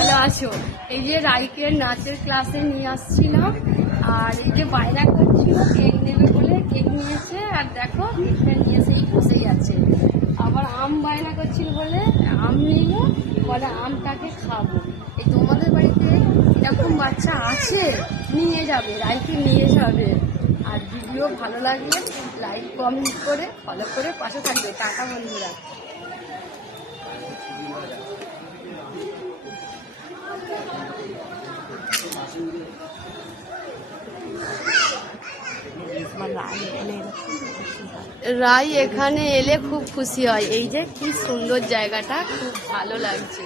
ভালো আছো? এই যে রাইকে নাচের ক্লাসে নিয়ে আসছিলাম, আর এই যে বায়না করছিল কেক নেবে বলে কেক নিয়েছে, আর দেখো কেকটা নিয়ে এসে বসেই আছে। আবার আম বায়না করছিল বলে আম নিল, বলে আমটাকে খাবো। এই তোমাদের বাড়িতে এরকম বাচ্চা আছে? নিয়ে যাবে, রাইকে নিয়ে যাবে। আর ভিডিও ভালো লাগলে লাইক কমেন্ট করে ফলো করে পাশে থাকবে। টাটা বন্ধুরা। রাই এখানে এলে খুব খুশি হয়। এই যে কি সুন্দর জায়গাটা, খুব ভালো লাগছে।